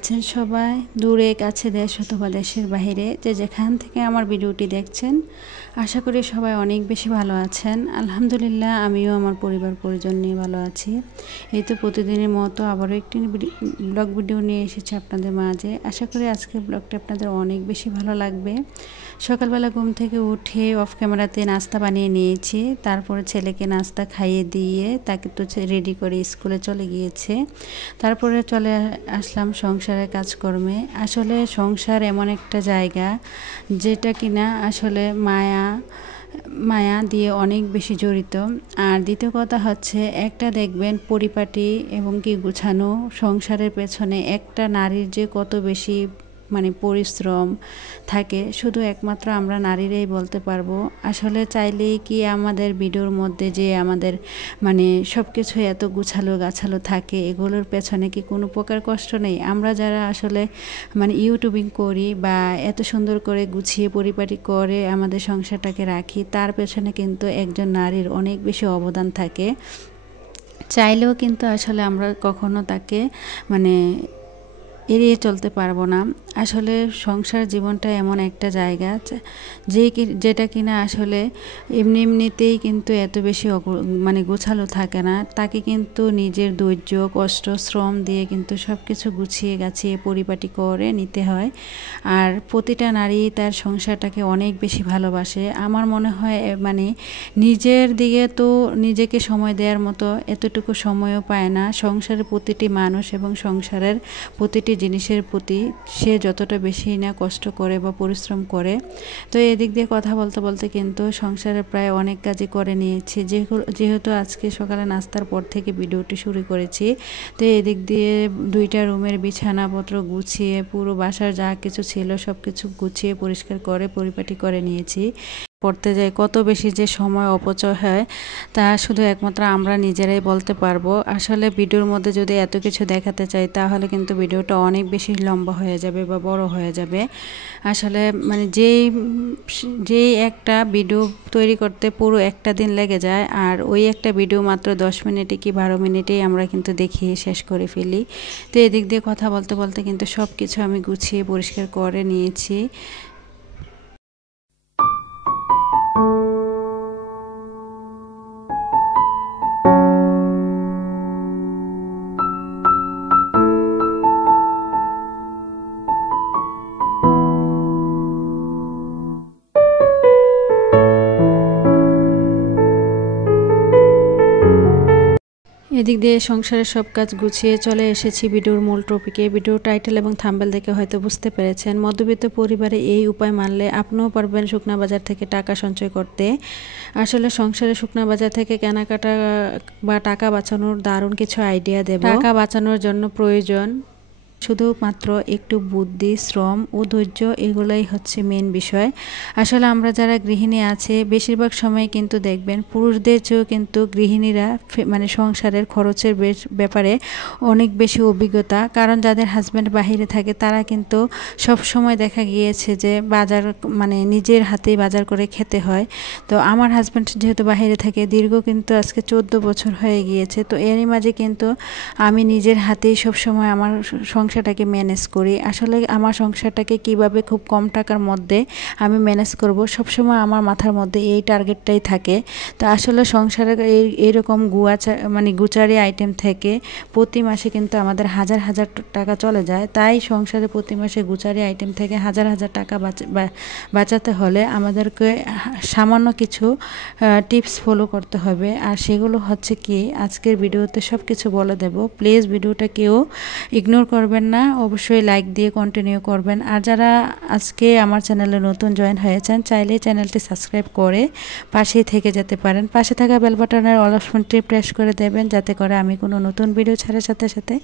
আছেন সবাই? দূরে কাছে দেশ অথবা দেশের বাইরে যে যেখান থেকে আমার ভিডিওটি দেখছেন, আশা করি সবাই অনেক বেশি ভালো আছেন। আলহামদুলিল্লাহ, আমিও আমার পরিবার পরিজন নিয়ে ভালো আছি। এই তো প্রতিদিনের মতো আবারও একটি ব্লগ ভিডিও নিয়ে এসেছি আপনাদের মাঝে। আশা করি আজকের ব্লগটা আপনাদের অনেক বেশি ভালো লাগবে। সকালবেলা ঘুম থেকে উঠে অফ ক্যামেরাতে নাস্তা বানিয়ে নিয়েছি, তারপরে ছেলেকে নাস্তা খাইয়ে দিয়ে তাকে তো রেডি করে স্কুলে চলে গিয়েছে। তারপরে চলে আসলাম সংসারের কাজকর্মে। আসলে সংসার এমন একটা জায়গা যেটা কিনা আসলে মায়া দিয়ে অনেক বেশি জড়িত। আর দ্বিতীয় কথা হচ্ছে, একটা দেখবেন পরিপাটি এবং কি গুছানো সংসারের পেছনে একটা নারীর যে কত বেশি পরিশ্রম থাকে, শুধু একমাত্র আমরা নারীরাই বলতে পারবো। আসলে চাইলেই কি আমাদের ভিডিওর মধ্যে যে আমাদের সব কিছু এত গুছালো গাছালো থাকে, এগুলোর পেছনে কি কোনো প্রকার কষ্ট নেই? আমরা যারা আসলে ইউটিউবিং করি বা এত সুন্দর করে গুছিয়ে পরিপাটি করে আমাদের সংসারটাকে রাখি, তার পেছনে কিন্তু একজন নারীর অনেক বেশি অবদান থাকে। চাইলেও কিন্তু আসলে আমরা কখনো তাকে এড়িয়ে চলতে পারবো না। আসলে সংসার জীবনটা এমন একটা জায়গা যেটা কিনা আসলে এমনিতেই কিন্তু এত বেশি গোছালো থাকে না। তাকে কিন্তু নিজের ধৈর্য, কষ্ট, শ্রম দিয়ে কিন্তু সব কিছু গুছিয়ে গাছিয়ে পরিপাটি করে নিতে হয়। আর প্রতিটা নারী তার সংসারটাকে অনেক বেশি ভালোবাসে। আমার মনে হয় নিজের দিকে তো নিজেকে সময় দেওয়ার মতো এতটুকু সময়ও পায় না। সংসারের প্রতিটি মানুষ এবং সংসারের প্রতিটি জিনিসের প্রতি সে যতটা বেশি না কষ্ট করে বা পরিশ্রম করে। তো এদিক দিয়ে কথা বলতে বলতে কিন্তু সংসারে প্রায় অনেক কাজই করে নিয়েছি, যেহেতু আজকে সকালে নাস্তার পর থেকে ভিডিওটি শুরু করেছি। তো এদিক দিয়ে 2টা রুমের বিছানাপত্র গুছিয়ে পুরো বাসার যা কিছু ছিল সব কিছু গুছিয়ে পরিষ্কার করে পরিপাটি করে নিয়েছি। পড়তে যাই কত বেশি যে সময় অপচয় হয় তা শুধু একমাত্র আমরা নিজেরাই বলতে পারবো। আসলে ভিডিওর মধ্যে যদি এত কিছু দেখাতে চাই তাহলে কিন্তু ভিডিওটা অনেক বেশি লম্বা হয়ে যাবে বা বড় হয়ে যাবে। আসলে যেই একটা ভিডিও তৈরি করতে পুরো একটা দিন লেগে যায়, আর ওই একটা ভিডিও মাত্র 10 মিনিটে কি 12 মিনিটেই আমরা কিন্তু দেখিয়ে শেষ করে ফেলি। তো এদিক দিয়ে কথা বলতে বলতে কিন্তু সব কিছু আমি গুছিয়ে পরিষ্কার করে নিয়েছি। এদিক দিয়ে সংসারের সব কাজ গুছিয়ে চলে এসেছি ভিডিওর মূল টপিকে। ভিডিও টাইটেল এবং থাম্বনেল দেখে হয়তো বুঝতে পেরেছেন, মধ্যবিত্ত পরিবারে এই উপায় মানলে আপনিও পারবেন শুকনা বাজার থেকে টাকা সঞ্চয় করতে। আসলে সংসারে শুকনা বাজার থেকে কেনাকাটা বা টাকা বাঁচানোর দারুণ কিছু আইডিয়া দেব। টাকা বাঁচানোর জন্য প্রয়োজন শুধুমাত্র একটু বুদ্ধি, শ্রম ও ধৈর্য, এগুলাই হচ্ছে মেন বিষয়। আসলে আমরা যারা গৃহিণী আছে বেশিরভাগ সময় কিন্তু দেখবেন পুরুষদের চেয়েও কিন্তু গৃহিণীরা সংসারের খরচের ব্যাপারে অনেক বেশি অভিজ্ঞতা। কারণ যাদের হাজব্যান্ড বাহিরে থাকে তারা কিন্তু সব সময় দেখা গিয়েছে যে বাজার নিজের হাতেই বাজার করে খেতে হয়। তো আমার হাজব্যান্ড যেহেতু বাহিরে থাকে দীর্ঘ কিন্তু আজকে 14 বছর হয়ে গিয়েছে। তো এরই মাঝে কিন্তু আমি নিজের হাতেই সবসময় আমার সংসারটাকে ম্যানেজ করি। আসলে আমার সংসারটাকে কিভাবে খুব কম টাকার মধ্যে আমি ম্যানেজ করব, সবসময় আমার মাথার মধ্যে এই টার্গেটটাই থাকে। তো আসলে সংসারে এইরকম গুচারি আইটেম থেকে প্রতি মাসে কিন্তু আমাদের হাজার হাজার টাকা চলে যায়। তাই সংসারে প্রতি মাসে গুচারি আইটেম থেকে হাজার হাজার টাকা বাঁচাতে হলে আমাদেরকে সামান্য কিছু টিপস ফলো করতে হবে। আর সেগুলো হচ্ছে কি, আজকের ভিডিওতে সব কিছু বলে দেব। প্লিজ ভিডিওটা কেউ ইগনোর করবেন না, অবশ্যই লাইক দিয়ে কন্টিনিউ করবেন। আর যারা আজকে আমার চ্যানেলে নতুন জয়েন হয়েছেন চাইলে চ্যানেলটি সাবস্ক্রাইব করে পাশেই থেকে যেতে পারেন। পাশে থাকা বেল বাটনের অল অপশনটি প্রেস করে দেবেন, যাতে করে আমি কোনো নতুন ভিডিও ছাড়ার সাথে সাথে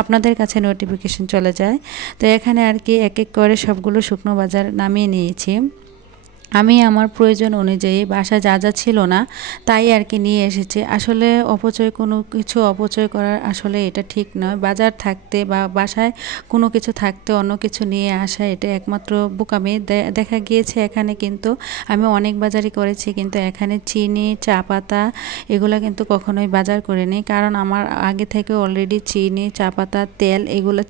আপনাদের কাছে নোটিফিকেশন চলে যায়। তো এখানে আর কি এক এক করে সবগুলো শুকনো বাজার নামিয়ে নিয়েছি। আমি আমার প্রয়োজন অনুযায়ী বাসায় যা যা ছিল না তাই আর কি নিয়ে এসেছি। আসলে কোনো কিছু অপচয় করার আসলে এটা ঠিক নয়। বাজার থাকতে বা বাসায় কোনো কিছু থাকতে অন্য কিছু নিয়ে আসা এটা একমাত্র বোকামি। দেখা গিয়েছে এখানে কিন্তু আমি অনেক বাজারই করেছি, কিন্তু এখানে চিনি, চা পাতা এগুলো কিন্তু কখনোই বাজার করিনি, কারণ আমার আগে থেকে অলরেডি চিনি, চা পাতা, তেল এগুলো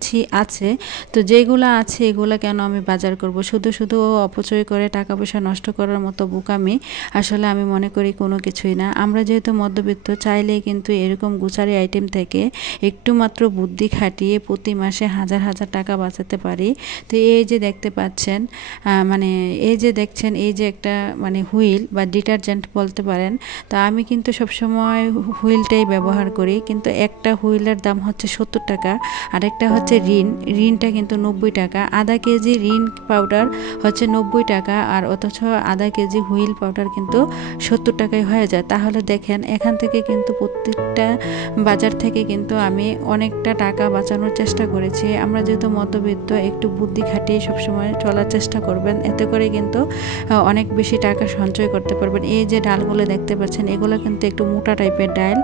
আছে। তো যেগুলো আছে এগুলো কেন আমি বাজার করব? শুধু শুধু অপচয় করে টাকা পয়সা নষ্ট করার মতো বোকামি আসলে আমি মনে করি কোনো কিছুই না। আমরা যেহেতু মধ্যবিত্ত, চাইলেই কিন্তু এরকম গ্রোসারি আইটেম থেকে একটু মাত্র বুদ্ধি খাটিয়ে প্রতি মাসে হাজার হাজার টাকা বাঁচাতে পারি। তো এই যে দেখতে পাচ্ছেন, মানে এই যে দেখছেন, এই যে একটা মানে হুইল বা ডিটারজেন্ট বলতে পারেন। তো আমি কিন্তু সবসময় হুইলটাই ব্যবহার করি, কিন্তু একটা হুইলের দাম হচ্ছে 70 টাকা, আরেকটা হচ্ছে রিনটা কিন্তু 90 টাকা। আধা কেজি রিন পাউডার হচ্ছে 90 টাকা, আর অথচ আধা কেজি হুইল পাউডার কিন্তু 70 টাকায় হয়ে যায়। তাহলে দেখেন এখান থেকে কিন্তু প্রত্যেকটা বাজার থেকে কিন্তু আমি অনেকটা টাকা বাঁচানোর চেষ্টা করেছি। আমরা যেহেতু মধ্যবিত্ত, একটু বুদ্ধি খাটিয়ে সবসময় চলার চেষ্টা করবেন, এতে করে কিন্তু অনেক বেশি টাকা সঞ্চয় করতে পারবেন। এই যে ডালগুলো দেখতে পাচ্ছেন, এগুলো কিন্তু একটু মোটা টাইপের ডাল।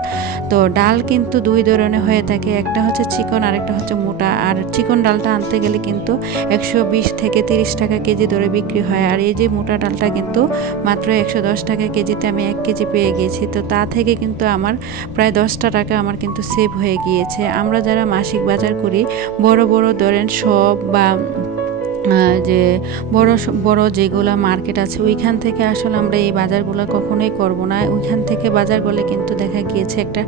তো ডাল কিন্তু দুই ধরনের হয়ে থাকে, একটা হচ্ছে চিকন আর একটা হচ্ছে মোটা। আর চিকন ডালটা আনতে গেলে কিন্তু 120 থেকে 30 টাকা কেজি ধরে বিক্রি হয়, আর এই যে মোটা ডালটা কিন্তু মাত্র 110 টাকা কেজিতে আমি 1 কেজি পেয়ে গিয়েছি। তো তা থেকে কিন্তু আমার প্রায় 10টা টাকা আমার কিন্তু সেভ হয়ে গিয়েছে। আমরা যারা মাসিক বাজার করি, বড় বড় ধরেন সব বা যে বড় যেগুলো মার্কেট আছে ওইখান থেকে আসলে আমরা এই বাজারগুলো কখনোই করব না। ওইখান থেকে বাজার করলে কিন্তু দেখা গিয়েছে একটা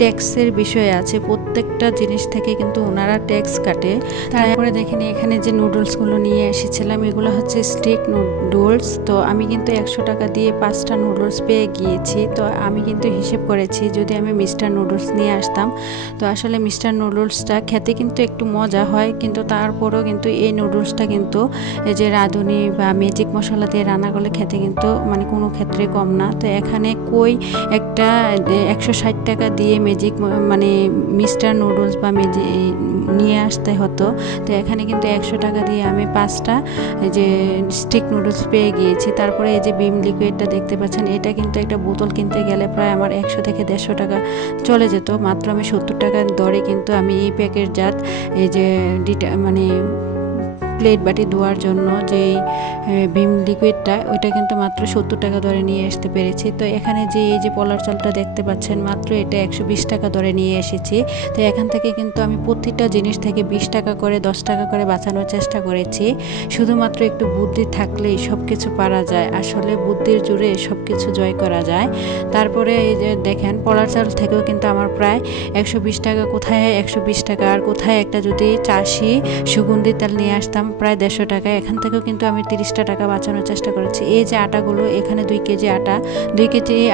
ট্যাক্সের বিষয় আছে, প্রত্যেকটা জিনিস থেকে কিন্তু ওনারা ট্যাক্স কাটে। তারপরে দেখেন এখানে যে নুডলসগুলো নিয়ে এসেছিলাম, এগুলো হচ্ছে স্টিক নুডলস। তো আমি কিন্তু 100 টাকা দিয়ে 5টা নুডলস পেয়ে গিয়েছি। তো আমি কিন্তু হিসেব করেছি, যদি আমি মিস্টার নুডলস নিয়ে আসতাম, তো আসলে মিস্টার নুডলসটা খেতে কিন্তু একটু মজা হয়, কিন্তু তারপরেও কিন্তু এই নুডলসটা কিন্তু এই যে রাঁধুনি বা ম্যাজিক মশলা দিয়ে রান্না করলে খেতে কিন্তু মানে কোনো ক্ষেত্রে কম না। তো এখানে কই একটা 160 টাকা দিয়ে মানে মিস্টার নুডলস বা নিয়ে আসতে হতো। তো এখানে কিন্তু 100 টাকা দিয়ে আমি 5টা যে স্টিক নুডলস পেয়ে গিয়েছি। তারপরে এই যে ভিম লিকুইডটা দেখতে পাচ্ছেন, এটা কিন্তু একটা বোতল কিনতে গেলে প্রায় আমার 100 থেকে 150 টাকা চলে যেত। মাত্র আমি 70 টাকার দরে কিন্তু আমি এই প্যাকেটজাত এই যে মানে প্লেট বাটি ধোয়ার জন্য যেই ভিম লিকুইডটা, ওইটা কিন্তু মাত্র 70 টাকা দরে নিয়ে আসতে পেরেছি। তো এখানে যে এই যে পলার চালটা দেখতে পাচ্ছেন, মাত্র এটা 120 টাকা দরে নিয়ে এসেছি। তো এখান থেকে কিন্তু আমি প্রতিটা জিনিস থেকে 20 টাকা করে 10 টাকা করে বাঁচানোর চেষ্টা করেছি। শুধুমাত্র একটু বুদ্ধি থাকলেই সব কিছু পারা যায়, আসলে বুদ্ধির জোরে সব কিছু জয় করা যায়। তারপরে এই যে দেখেন পলার চাল থেকেও কিন্তু আমার প্রায় 120 টাকা, কোথায় 120 টাকা আর কোথায় একটা যদি চাষি সুগন্ধি তেল নিয়ে আসতাম প্রায় 150 টাকা। এখান থেকেও কিন্তু আমি 30টা টাকা বাঁচানোর চেষ্টা করেছি। এই যে আটাগুলো, এখানে 2 কেজি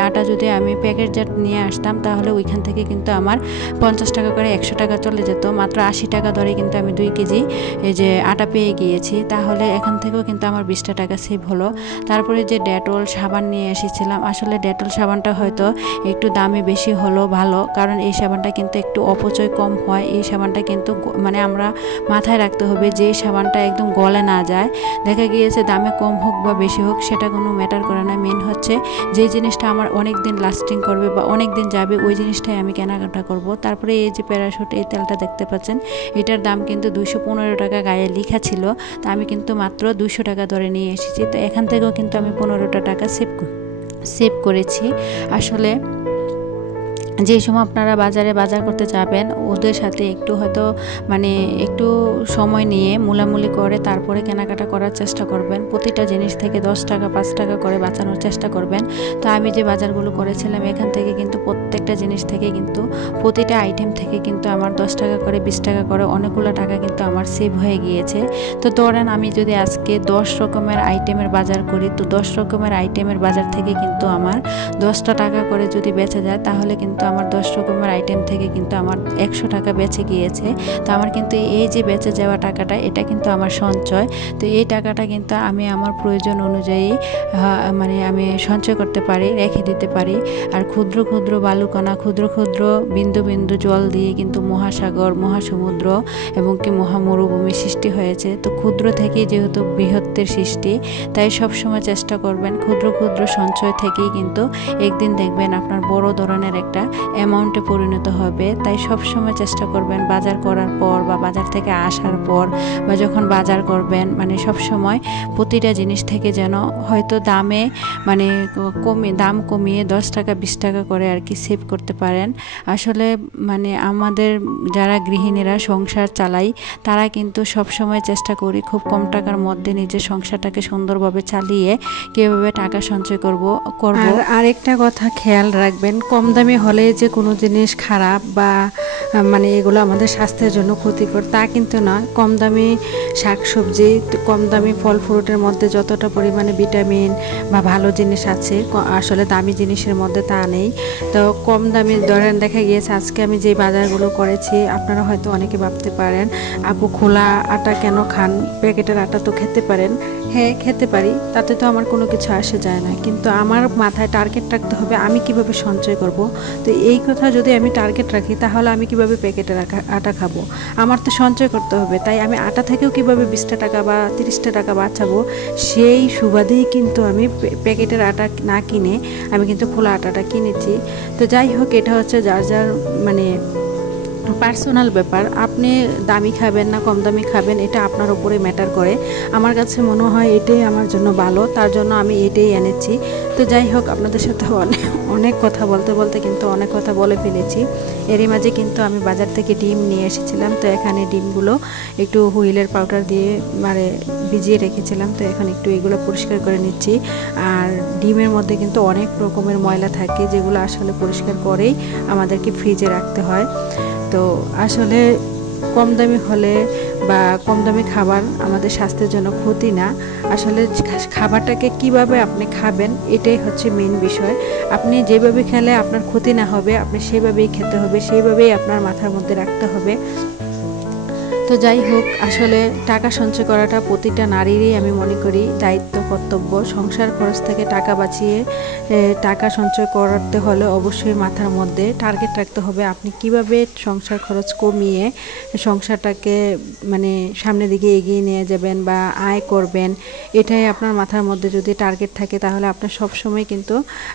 আটা যদি আমি প্যাকেটজাত নিয়ে আসতাম, তাহলে ওইখান থেকে কিন্তু আমার 50 টাকা করে 100 টাকা চলে যেত। মাত্র 80 টাকা ধরে কিন্তু আমি 2 কেজি এই যে আটা পেয়ে গিয়েছি। তাহলে এখান থেকেও কিন্তু আমার 20টা টাকা সেভ হলো। তারপরে যে ডেটল সাবান নিয়ে এসেছিলাম, আসলে ডেটল সাবানটা হয়তো একটু দামে বেশি হলো ভালো, কারণ এই সাবানটা কিন্তু একটু অপচয় কম হয়। এই সাবানটা কিন্তু মানে আমরা মাথায় রাখতে হবে যে সাবানটা একদম গলে না যায়। দেখা গিয়েছে দামে কম হোক বা বেশি হোক সেটা কোনো ম্যাটার করে না, মেন হচ্ছে যে জিনিসটা আমার অনেক দিন লাস্টিং করবে বা অনেক দিন যাবে ওই জিনিসটাই আমি কেনাকাটা করব। তারপরে এই যে প্যারাশুট এই তেলটা দেখতে পাচ্ছেন, এটার দাম কিন্তু 215 টাকা গায়ে লেখা ছিল, তা আমি কিন্তু মাত্র 200 টাকা ধরে নিয়ে এসেছি। তো এখান থেকেও কিন্তু আমি 15টা টাকা সেভ করেছি। আসলে যেই সময় আপনারা বাজার করতে যাবেন, ওদের সাথে একটু হয়তো মানে একটু সময় নিয়ে মূলামূলি করে তারপরে কেনাকাটা করার চেষ্টা করবেন। প্রতিটা জিনিস থেকে 10 টাকা 5 টাকা করে বাঁচানোর চেষ্টা করবেন। তো আমি যে বাজারগুলো করেছিলাম, এখান থেকে কিন্তু প্রত্যেকটা জিনিস থেকে কিন্তু প্রতিটা আইটেম থেকে কিন্তু আমার 10 টাকা করে 20 টাকা করে অনেকগুলো টাকা কিন্তু আমার সেভ হয়ে গিয়েছে। তো ধরেন আমি যদি আজকে 10 রকমের আইটেমের বাজার করি, তো 10 রকমের আইটেমের বাজার থেকে কিন্তু আমার 10টা টাকা করে যদি বেঁচে যায়, তাহলে কিন্তু আমার 10 রকমের আইটেম থেকে কিন্তু আমার 100 টাকা বেঁচে গিয়েছে। তো আমার কিন্তু এই যে বেঁচে যাওয়া টাকাটা, এটা কিন্তু আমার সঞ্চয়। সঞ্চয়। তো এই টাকাটা কিন্তু আমি আমার প্রয়োজন অনুযায়ী মানে আমি সঞ্চয় করতে পারি, রেখে দিতে পারি। আর ক্ষুদ্র ক্ষুদ্র বালুকণা, ক্ষুদ্র ক্ষুদ্র বিন্দু বিন্দু জল দিয়ে কিন্তু মহাসাগর, মহাসমুদ্র এবং কি মহামরুভূমি সৃষ্টি হয়েছে। তো ক্ষুদ্র থেকেই যেহেতু বৃহত্তের সৃষ্টি, তাই সবসময় চেষ্টা করবেন ক্ষুদ্র ক্ষুদ্র সঞ্চয় থেকেই কিন্তু একদিন দেখবেন আপনার বড় ধরনের একটা অ্যামাউন্টে পরিণত হবে। তাই সবসময় চেষ্টা করবেন বাজার করার পর বা বাজার থেকে আসার পর বা যখন বাজার করবেন মানে সবসময় প্রতিটা জিনিস থেকে যেন হয়তো দামে মানে দাম কমিয়ে 10 টাকা 20 টাকা করে আর কি সেভ করতে পারেন। আসলে মানে আমাদের যারা গৃহিণীরা সংসার চালাই তারা কিন্তু সবসময় চেষ্টা করি খুব কম টাকার মধ্যে নিজের সংসারটাকে সুন্দরভাবে চালিয়ে কীভাবে টাকা সঞ্চয় করব। আর আরেকটা কথা খেয়াল রাখবেন, কম দামি হলে যে কোনো জিনিস খারাপ বা মানে এগুলো আমাদের স্বাস্থ্যের জন্য ক্ষতিকর তা কিন্তু না। কম দামি শাকসবজি, কম দামি ফল ফ্রুটের মধ্যে যতটা পরিমাণে ভিটামিন বা ভালো জিনিস আছে আসলে দামি জিনিসের মধ্যে তা নেই। তো কম দামি ধরেন দেখা গিয়েছে আজকে আমি যে বাজারগুলো করেছি, আপনারা হয়তো অনেকে ভাবতে পারেন আপু খোলা আটা কেন খান, প্যাকেটের আটা তো খেতে পারেন। হ্যাঁ খেতে পারি, তাতে তো আমার কোনো কিছু আসে যায় না, কিন্তু আমার মাথায় টার্গেট রাখতে হবে আমি কিভাবে সঞ্চয় করব। তো এই কথা যদি আমি টার্গেট রাখি তাহলে আমি কিভাবে প্যাকেটের আটা খাবো, আমার তো সঞ্চয় করতে হবে। তাই আমি আটা থেকেও কিভাবে 20টা টাকা বা 30টা টাকা বাঁচাবো সেই সুবাদেই কিন্তু আমি প্যাকেটের আটা না কিনে আমি কিন্তু খোলা আটাটা কিনেছি। তো যাই হোক, এটা হচ্ছে যার যার মানে পার্সোনাল ব্যাপার। আপনি দামি খাবেন না কম দামি খাবেন এটা আপনার উপরে ম্যাটার করে। আমার কাছে মনে হয় এটাই আমার জন্য ভালো, তার জন্য আমি এটাই এনেছি। তো যাই হোক, আপনাদের সাথে অনেক কথা বলতে বলতে কিন্তু অনেক কথা বলে ফেলেছি। এরই মাঝে কিন্তু আমি বাজার থেকে ডিম নিয়ে এসেছিলাম। তো এখানে ডিমগুলো একটু হুইলের পাউডার দিয়ে মানে ভিজিয়ে রেখেছিলাম। তো এখন একটু এগুলো পরিষ্কার করে নিচ্ছি। আর ডিমের মধ্যে কিন্তু অনেক রকমের ময়লা থাকে যেগুলো আসলে পরিষ্কার করেই আমাদেরকে ফ্রিজে রাখতে হয়। তো আসলে কম দামি হলে বা কম দামি খাবার আমাদের স্বাস্থ্যের জন্য ক্ষতি না। আসলে খাবারটাকে কিভাবে আপনি খাবেন এটাই হচ্ছে মেইন বিষয়। আপনি যেভাবে খেলে আপনার ক্ষতি না হবে আপনি সেভাবেই খেতে হবে, সেইভাবেই আপনার মাথার মধ্যে রাখতে হবে। তো যাই হোক, আসলে টাকা সঞ্চয় করাটা প্রতিটা নারীরই আমি মনে করি দায়িত্ব, কর্তব্য। সংসার খরচ থেকে টাকা বাঁচিয়ে টাকা সঞ্চয় করতে হলে অবশ্যই মাথার মধ্যে টার্গেট রাখতে হবে আপনি কিভাবে সংসার খরচ কমিয়ে সংসারটাকে মানে সামনের দিকে এগিয়ে নিয়ে যাবেন বা আয় করবেন। এটাই আপনার মাথার মধ্যে যদি টার্গেট থাকে তাহলে আপনার সবসময় কিন্তু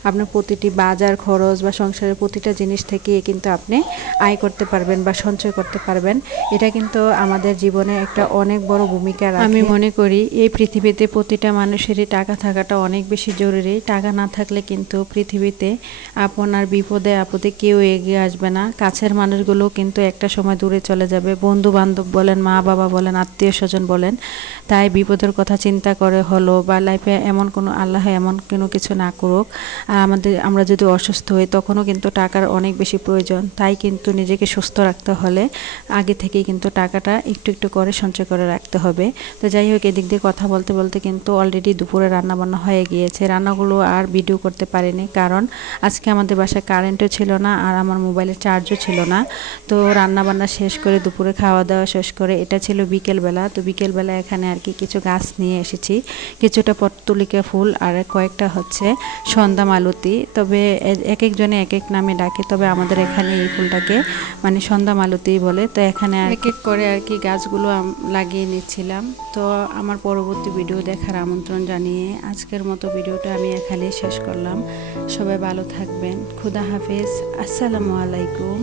আপনার প্রতিটি বাজার খরচ বা সংসারের প্রতিটা জিনিস থেকে কিন্তু আপনি আয় করতে পারবেন বা সঞ্চয় করতে পারবেন। এটা কিন্তু আমাদের জীবনে একটা অনেক বড় ভূমিকা রাখে। আমি মনে করি এই পৃথিবীতে প্রতিটা মানুষেরই টাকা থাকাটা অনেক বেশি জরুরি। টাকা না থাকলে কিন্তু পৃথিবীতে আপনার বিপদে আপদে কেউ এগিয়ে আসবে না। কাছের মানুষগুলো কিন্তু একটা সময় দূরে চলে যাবে, বন্ধু বান্ধব বলেন, মা বাবা বলেন, আত্মীয় স্বজন বলেন। তাই বিপদের কথা চিন্তা করে হলো বা লাইফে এমন কোনো আল্লাহ এমন কোনো কিছু না করুক আর আমরা যদি অসুস্থ হই তখনও কিন্তু টাকার অনেক বেশি প্রয়োজন। তাই কিন্তু নিজেকে সুস্থ রাখতে হলে আগে থেকেই কিন্তু টাকাটা একটু একটু করে সঞ্চয় করে রাখতে হবে। তো যাই হোক, এদিক দিয়ে কথা বলতে বলতে কিন্তু অলরেডি দুপুরে রান্নাবান্না হয়ে গিয়েছে। রান্নাগুলো আর ভিডিও করতে পারিনি কারণ আজকে আমাদের বাসায় কারেন্টও ছিল না আর আমার মোবাইলের চার্জও ছিল না। তো রান্নাবান্না শেষ করে দুপুরে খাওয়া দাওয়া শেষ করে এটা ছিল বিকেলবেলা। তো বিকেলবেলা এখানে আর কি কিছু গাছ নিয়ে এসেছি, কিছুটা পর্তুলিকা ফুল আর কয়েকটা হচ্ছে সন্ধ্যা মালতী। তবে এক একজনে এক এক নামে ডাকে, তবে আমাদের এখানে এই ফুলটাকে মানে সন্ধ্যা মালতী বলে। তো এখানে এক এক করে আর কি গাছগুলো লাগিয়ে নিচ্ছিলাম। তো আমার পরবর্তী ভিডিও দেখার আমন্ত্রণ জানিয়ে আজকের মতো ভিডিওটা আমি এখানেই শেষ করলাম। সবাই ভালো থাকবেন, খুদা হাফেজ, আসসালামু আলাইকুম।